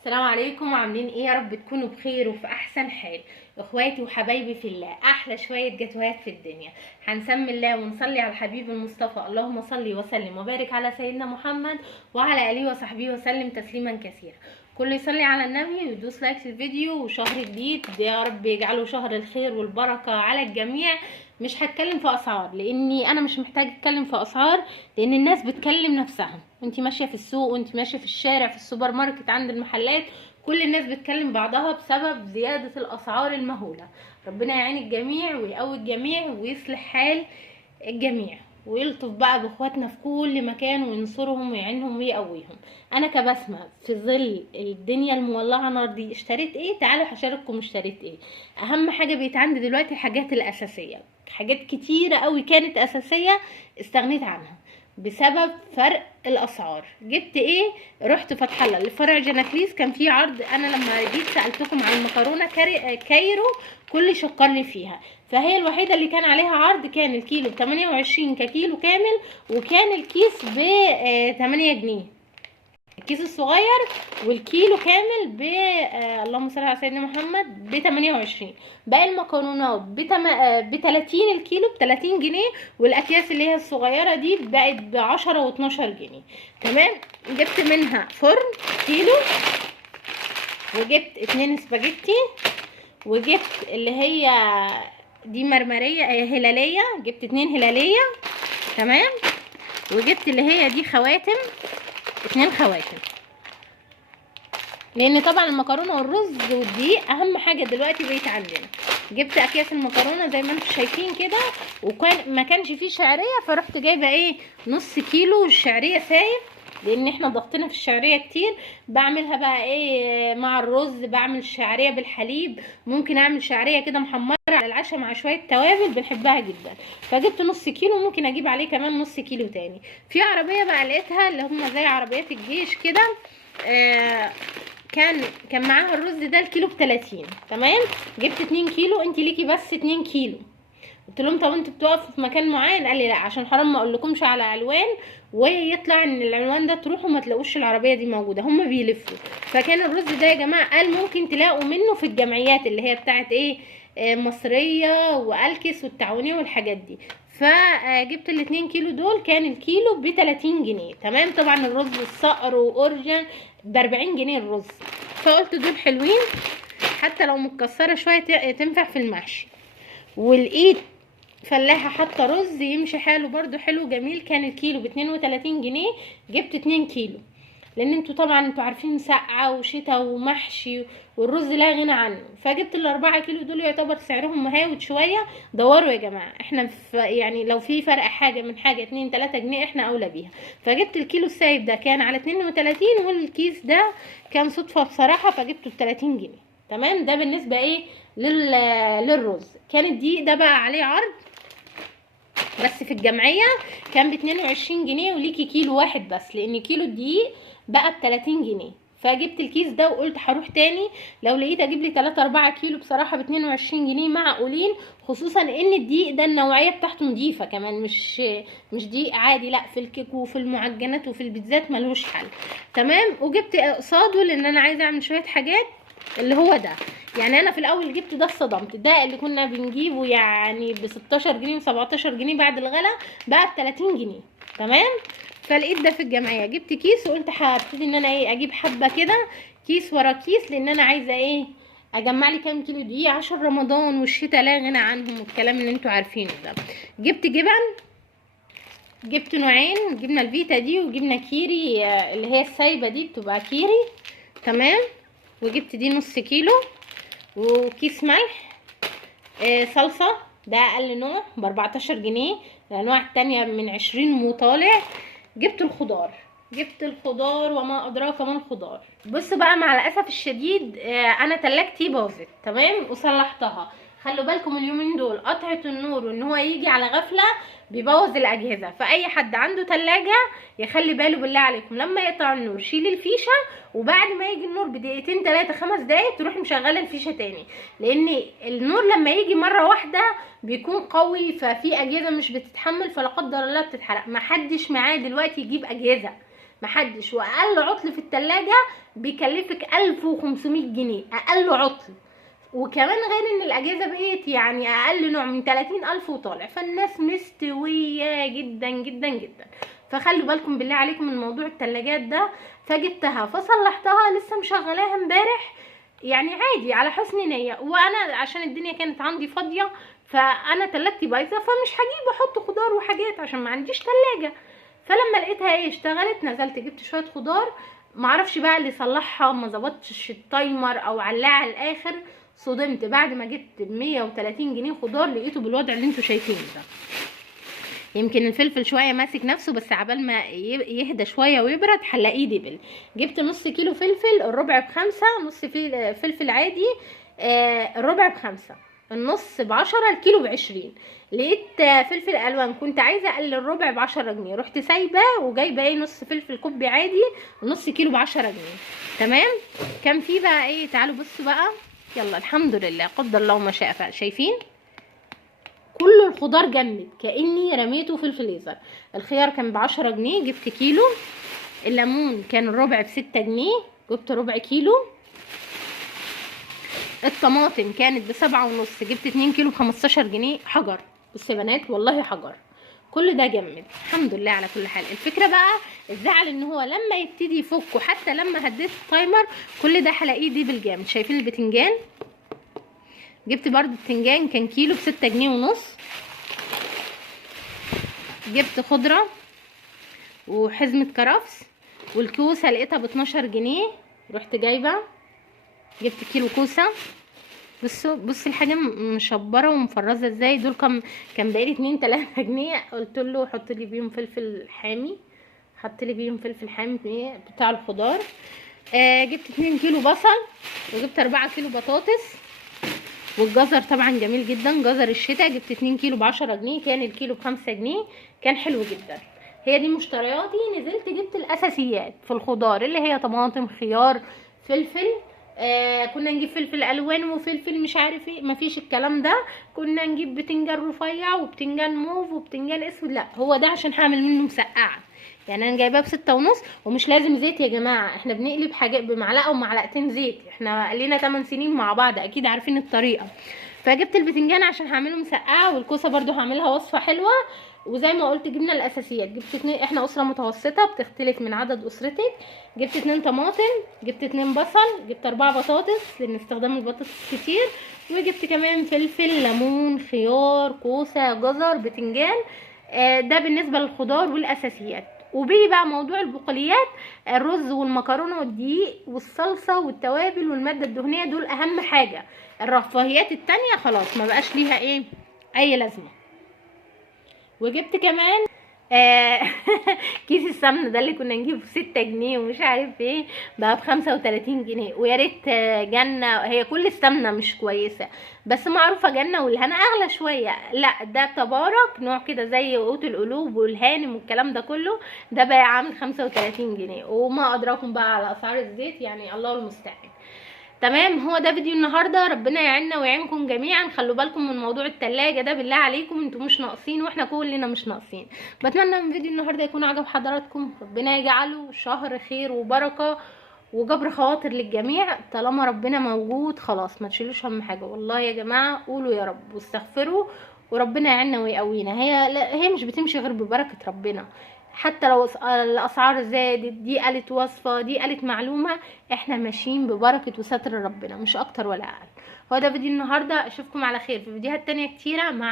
السلام عليكم، عاملين ايه؟ يا رب تكونوا بخير وفي احسن حال. اخواتي وحبايبي في الله، احلى شويه جاتوهات في الدنيا. هنسمي الله ونصلي على الحبيب المصطفى. اللهم صل وسلم وبارك على سيدنا محمد وعلى اله وصحبه وسلم تسليما كثيرا. كل يصلي على النبي ويدوس لايك للفيديو. وشهر جديد يا رب يجعله شهر الخير والبركه على الجميع. مش هتكلم في اسعار لاني انا مش محتاج اتكلم في اسعار، لان الناس بتكلم نفسها. وانت ماشيه في السوق وانت ماشيه في الشارع في السوبر ماركت عند المحلات، كل الناس بتكلم بعضها بسبب زياده الاسعار المهوله. ربنا يعين الجميع ويقوي الجميع ويصلح حال الجميع، ويلطف بقى باخواتنا في كل مكان وينصرهم ويعينهم ويقويهم. انا كبسمه في ظل الدنيا المولعه نار دي اشتريت ايه؟ تعالوا هشارككم اشتريت ايه. اهم حاجه بقت عندي دلوقتي الحاجات الاساسيه. حاجات كتيره قوي كانت اساسيه استغنيت عنها بسبب فرق الاسعار. جبت ايه؟ رحت فتح الله لفرع جناكليس، كان في عرض. انا لما جيت سالتكم عن المكرونه كايرو كل شكر لي فيها، فهي الوحيده اللي كان عليها عرض. كان الكيلو ب 28 ككيلو كامل، وكان الكيس ب 8 جنيه الكيس الصغير، والكيلو كامل ب اللهم صل على سيدنا محمد ب 28. باقي المكرونات ب 30 الكيلو ب 30 جنيه، والاكياس اللي هي الصغيره دي بقت ب 10 و12 جنيه. تمام. جبت منها فرن كيلو، وجبت 2 سباجيتي، وجبت اللي هي دي مرمريه هلاليه، جبت 2 هلاليه. تمام. وجبت اللي هي دي خواتم، 2 خواتم، لان طبعا المكرونه والرز والدقيق اهم حاجه دلوقتي بقت عندنا. جبت اكياس المكرونه زي ما انتم شايفين كده، وكان ما كانش فيه شعريه، فرحت جايبه ايه نص كيلو الشعريه سايب، لان احنا ضغطنا في الشعريه كتير. بعملها بقى ايه مع الرز؟ بعمل شعريه بالحليب، ممكن اعمل شعريه كده محمره على العشاء مع شويه توابل، بنحبها جدا. فجبت نص كيلو، ممكن اجيب عليه كمان نص كيلو تاني. في عربيه بقى لقيتها اللي هم زي عربيات الجيش كده، كان معاها الرز ده الكيلو ب30. تمام. جبت 2 كيلو، انت ليكي بس 2 كيلو. قلت لهم طب انتوا بتقفوا في مكان معين؟ قال لي لا، عشان حرام ما اقولكمش على عنوان ويطلع ان العنوان ده تروحوا ما تلاقوش العربيه دي موجوده، هم بيلفوا. فكان الرز ده يا جماعه قال ممكن تلاقوا منه في الجمعيات اللي هي بتاعت ايه، مصريه والكس والتعاونيه والحاجات دي. فجبت ال2 كيلو دول، كان الكيلو ب 30 جنيه. تمام. طبعا الرز الصقر واورجن ب 40 جنيه الرز. فقلت دول حلوين، حتى لو متكسره شويه تنفع في المحشي. والايد فلاحه حاطه رز يمشي حاله برضو حلو جميل. كان الكيلو ب 32 جنيه. جبت 2 كيلو، لان انتوا طبعا انتوا عارفين سقعه وشتاء ومحشي والرز لا غنى عنه. فجبت ال4 كيلو دول، يعتبر سعرهم مهاوت شويه. دوروا يا جماعه، احنا يعني لو في فرق حاجه من حاجه 2 3 جنيه احنا اولى بيها. فجبت الكيلو السايب ده كان على 32، والكيس ده كان صدفه بصراحه فجبته ب 30 جنيه. تمام. ده بالنسبه ايه للرز. كان الدقيق ده بقى عليه عرض بس في الجمعيه كان ب 22 جنيه، وليكي كيلو واحد بس، لان كيلو الدقيق بقى ب 30 جنيه. فجبت الكيس ده وقلت هروح تاني لو لقيت اجيب لي 3 4 كيلو بصراحه ب 22 جنيه معقولين، خصوصا ان الدقيق ده النوعيه بتاعته نضيفه كمان، مش دقيق عادي، لا، في الكيك وفي المعجنات وفي البيتزات ملوش حل. تمام. وجبت قصاده لان انا عايزه اعمل شويه حاجات اللي هو ده. يعني انا في الاول جبت ده اتصدمت، ده اللي كنا بنجيبه يعني ب 16 جنيه و17 جنيه بعد الغلا بقى ب 30 جنيه. تمام. فلقيت ده في الجمعيه، جبت كيس وقلت هبتدي ان انا ايه اجيب حبه كده كيس ورا كيس، لان انا عايزه ايه اجمع لي كام كيلو دقيق عشان رمضان والشتاء لا غنى عنهم والكلام اللي انتوا عارفينه ده. جبت جبن، جبت نوعين، جبنه الفيتا دي وجبنه كيري اللي هي السايبه دي بتبقى كيري. تمام. وجبت دي نص كيلو، وكيس ملح. صلصه ده اقل نوع ب 14 جنيه، الانواع التانية من 20 وطالع. جبت الخضار وما ادراك ما الخضار. بص بقى، مع الاسف الشديد انا تلاجتي باظت. تمام. وصلحتها. خلوا بالكم اليومين دول قطعه النور وان هو يجي على غفله بيبوظ الاجهزه. فاي حد عنده تلاجة يخلي باله بالله عليكم، لما يقطع النور شيل الفيشه، وبعد ما يجي النور بدقيقتين 3 5 دقايق تروح مشغله الفيشه تاني، لان النور لما يجي مره واحده بيكون قوي، ففي اجهزه مش بتتحمل، فلا قدر الله بتتحرق. محدش معاه دلوقتي يجيب اجهزه، محدش. واقل عطل في التلاجة بيكلفك 1500 جنيه اقل عطل، وكمان غير ان الاجهزه بقيت يعني اقل نوع من 30,000 وطالع، فالناس مستويه جدا جدا جدا. فخلوا بالكم بالله عليكم من موضوع التلاجات ده. فجبتها فصلحتها، لسه مشغلاها امبارح يعني عادي على حسن نيه، وانا عشان الدنيا كانت عندي فاضيه، فانا تلاجتي بايظه فمش هجيب احط خضار وحاجات عشان ما عنديش تلاجه. فلما لقيتها ايه اشتغلت، نزلت جبت شويه خضار. معرفش بقى اللي صلحها ما ظبطش التايمر او علقها على الاخر. صدمت بعد ما جبت 130 جنيه خضار لقيته بالوضع اللي انتوا شايفينه ده. يمكن الفلفل شويه ماسك نفسه، بس عبال ما يهدى شويه ويبرد هنلاقيه دبل. جبت نص كيلو فلفل، الربع ب5، نص فلفل عادي الربع ب5، النص ب10، الكيلو ب20. لقيت فلفل الوان كنت عايزه اقلل الربع ب10 جنيه، رحت سايبه وجايبه ايه نص فلفل كوبي عادي، ونص كيلو ب10 جنيه. تمام. كان في بقى ايه، تعالوا بصوا بقى. يلا الحمد لله قدر الله ما شاء فعل. شايفين كل الخضار جمد كاني رميته في الفريزر. الخيار كان ب10 جنيه جبت كيلو، الليمون كان الربع ب6 جنيه جبت ربع كيلو، الطماطم كانت ب7.5 جبت 2 كيلو ب15 جنيه. حجر، بصوا يا بنات والله حجر. كل ده جمد الحمد لله. على كل حال الفكره بقى الزعل ان هو لما يبتدي يفك، وحتى لما هديت التايمر كل ده هلاقيه دي بالجامد. شايفين البتنجان، جبت برضو البتنجان كان كيلو ب6 جنيه ونص. جبت خضره وحزمه كرفس، والكوسه لقيتها ب12 جنيه رحت جايبه. جبت كيلو كوسه. بصوا الحاجه مشبره ومفرزه ازاي. دول كان بقالي 2-3 جنيه، قلت له حط لي بيهم فلفل حامي، حط لي بيهم فلفل حامي بتاع الخضار. جبت 2 كيلو بصل، وجبت 4 كيلو بطاطس، والجزر طبعا جميل جدا جزر الشتاء. جبت 2 كيلو ب10 جنيه، كان الكيلو ب5 جنيه، كان حلو جدا. هي دي مشترياتي. نزلت جبت الاساسيات في الخضار اللي هي طماطم خيار فلفل. كنا نجيب فلفل الوان وفلفل مش عارف ايه، مفيش الكلام ده. كنا نجيب بتنجان رفيع وبتنجان موف وبتنجان اسود، لا هو ده عشان هعمل منه مسقعه. يعني انا جايباه ب6.5. ومش لازم زيت يا جماعه، احنا بنقلب حاجات بمعلقه ومعلقتين زيت، احنا لينا 8 سنين مع بعض اكيد عارفين الطريقه. فجبت البتنجان عشان هعمله مسقعه، والكوسه برده هعملها وصفه حلوه. وزي ما قلت جبنا الاساسيات. جبت 2، احنا اسره متوسطه بتختلف من عدد اسرتك. جبت 2 طماطم، جبت 2 بصل، جبت 4 بطاطس لان استخدام البطاطس كتير، وجبت كمان فلفل ليمون خيار كوسه جزر بتنجان. ده بالنسبه للخضار والاساسيات. وبيجي بقى موضوع البقوليات، الرز والمكرونه والدقيق والصلصه والتوابل والماده الدهنيه، دول اهم حاجه. الرفاهيات التانية خلاص ما بقاش ليها ايه اي لازمه. وجبت كمان كيس السمنه ده اللي كنا نجيبه ب6 جنيه ومش عارف ايه، بقى ب35 جنيه. ويا ريت جنه، هي كل السمنه مش كويسه بس معروفه جنه والهنا اغلى شويه، لا ده تبارك نوع كده زي قوت القلوب والهانم والكلام ده كله، ده بقى عامل 35 جنيه. وما ادراكم بقى على اسعار الزيت، يعني الله المستعان. تمام. هو ده فيديو النهارده، ربنا يعيننا ويعينكم جميعا. خلوا بالكم من موضوع التلاجة ده بالله عليكم، انتوا مش ناقصين واحنا كلنا مش ناقصين. بتمنى من فيديو النهارده يكون عجب حضراتكم، ربنا يجعله شهر خير وبركه وجبر خواطر للجميع. طالما ربنا موجود خلاص ما تشيلوش هم حاجه. والله يا جماعه قولوا يا رب واستغفروا وربنا يعيننا ويقوينا. هي مش بتمشي غير ببركه ربنا. حتى لو الاسعار زادت، دي قالت وصفه، دي قالت معلومه، احنا ماشيين ببركه وستر ربنا مش اكتر ولا اقل. هو ده فيديو النهارده، اشوفكم على خير في فيديوهات تانية كتيره. مع